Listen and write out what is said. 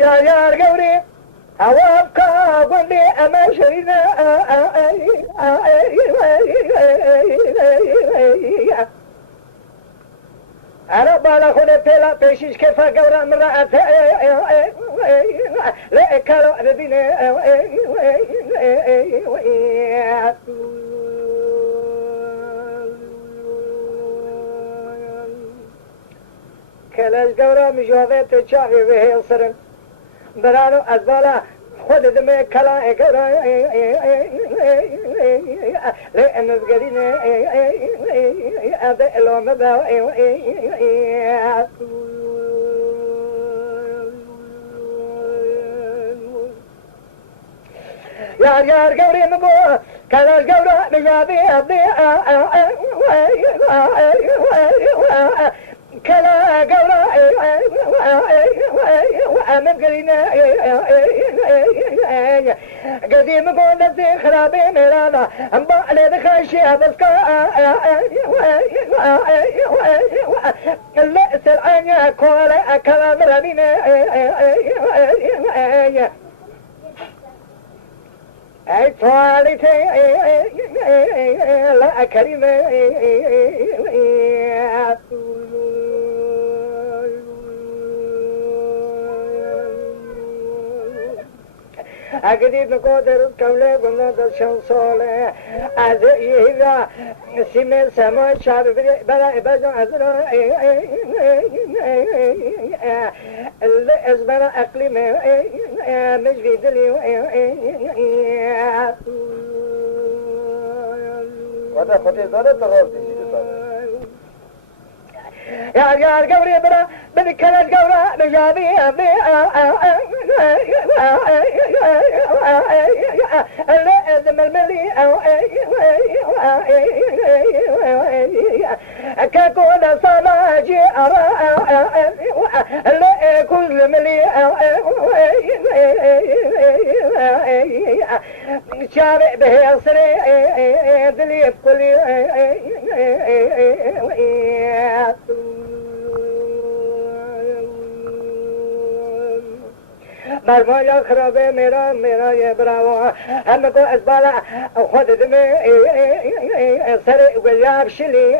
يا قوري هواكا قولي أما شرينا أنا بالا خوني بيلا بيشيش كيفا قورا مرأة لا كالو رديني كلاش قورا مجوابي تشاغي بهي الصرن برانو أزبالا خود دمي كلا قورا لأن الزقرين أبي اللوم باو يا قوري مبو كلاش قورا مجابي أبي كلا قورا وأمن قرينا قديم قول زي خرابي ميرانا أمبا علي دخاشي أبسكا اللي سرعانيا كولا أكلا مرابينا أي طوالتي لا كريمة أقدر نقدر كمله قلنا دشان صالح از يهذا سيم سما شاب بلا بجا أزرا الأزمة أقليم مش في دليل وأنا خطي زارة تغارتي يا قوري برا بذكرت قورا بجابي أبي اللي الملي كاكونا صلاجي أرى اللي كل ملي شابع به أصري دليل كل مرمایا خرابه میرا یه براوا همه کو از بالا خود دمی سر گلیاب شلی